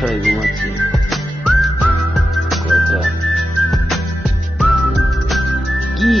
বর্ষায় ঘুমাচ্ছি। কয়টা কি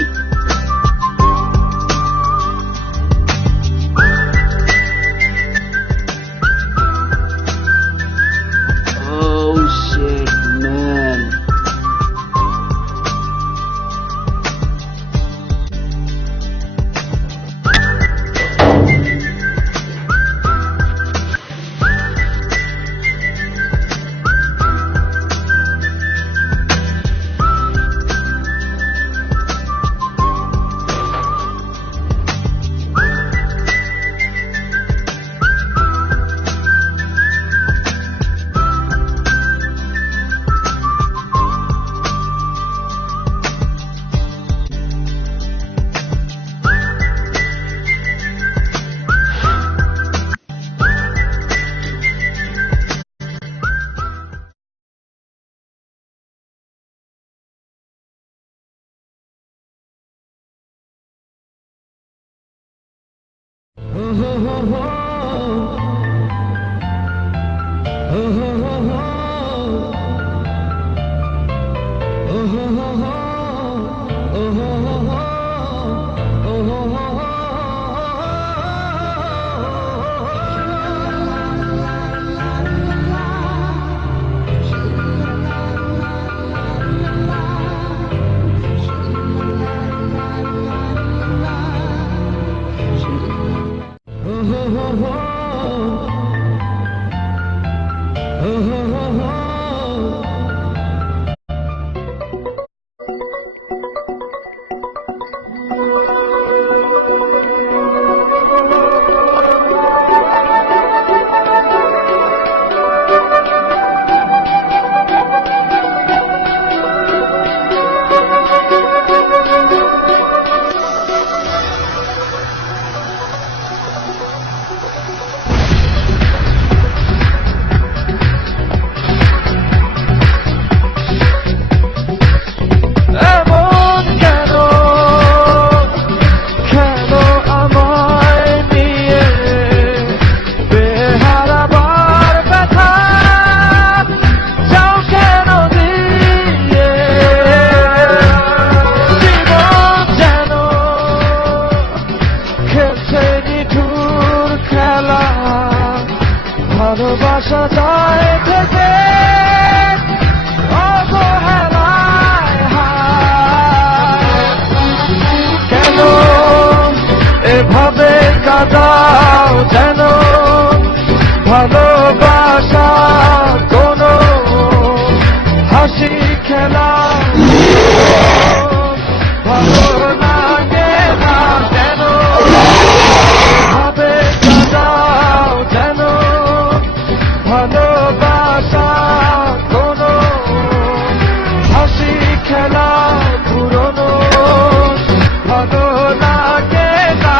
ভালোবাসা যায় থেকে অবহেলায় কেন এভাবে কাঁদাও যেন ভালোবাসা কোনো হাসি খেলা ভালো লাগে না কেন এভাবে কাঁদাও যেন ভালোবাসা কোনো হাসি খেলা পুরনো ভালো লাগে না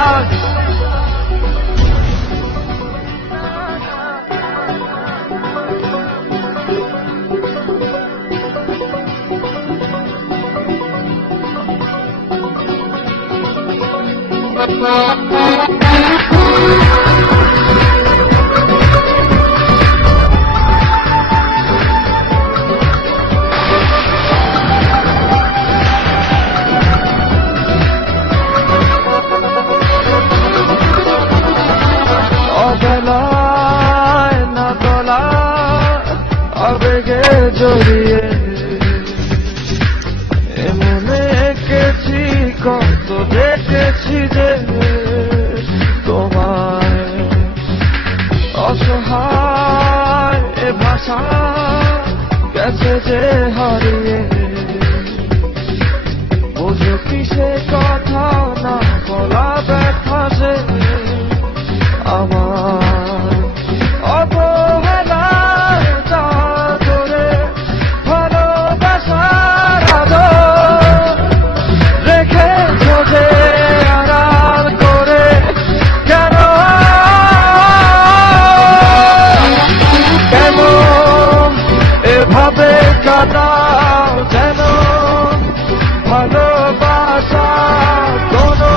অবেলায় না তোলা আবেগে জড়িয়ে এমনে এঁকেছি কত দেখেছি যে তোমায় অসহায় এ ভাষা গেছে যে হারিয়ে বুঝো কি সে কথা না বলা ব্যথা যে আমার অবহেলায় চাদরে ভালোবাসার আদর রেখেছ যে আড়াল করে কেন কেন এভাবে কাঁদাও যেন ভালোবাসা কোনো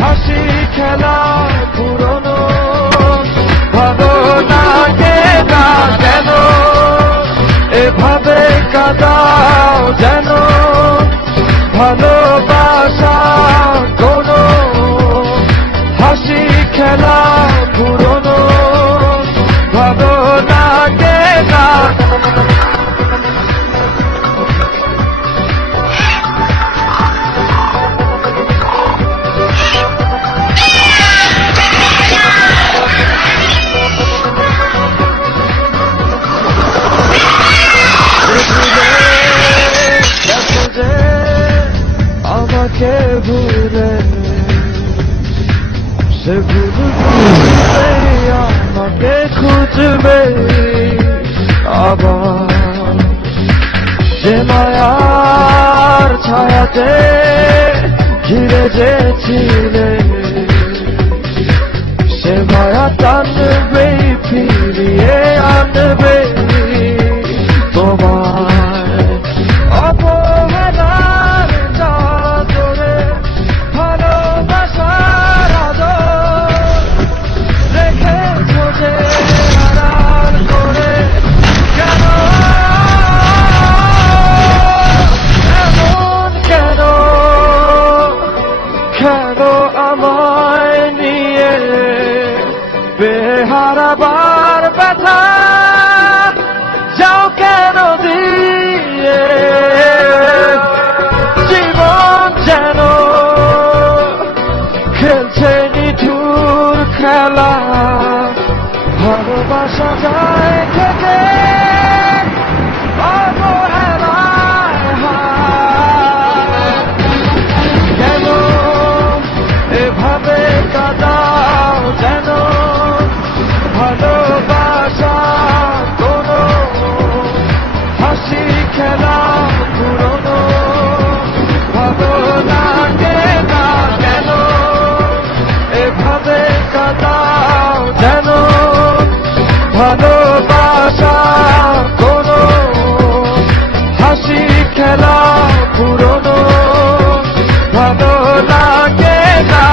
হাসি লাগে না আমাকে ভুলে সে ভুলবে আমাকে খুঁজবে আবার যে মায়ার ছায়াতে ঘিরে যেছিলে সে মায়া টানবে ফিরিয়ে আনবে তোমার অবহেলার চাদরে ভালোবাসার আদর রেখেছো যে আড়াল করে কেন এমন কেন কেন আমায় নিয়ে বেহারাবার ব্যথা যাও কেন দিয়ে জীবন যেন খেলছে নিঠুর খেলা ভালোবাসা যায় থেকে অবহেলায় হায় কেন এভাবে কাঁদাও যেন ভালোবাসা কোনো হাসি খেলা পুরনো ভালো লাগে না কেন এভাবে কাঁদাও যেন ভালোবাসা কোনো হাসি খেলা পুরনো ভালো লাগে না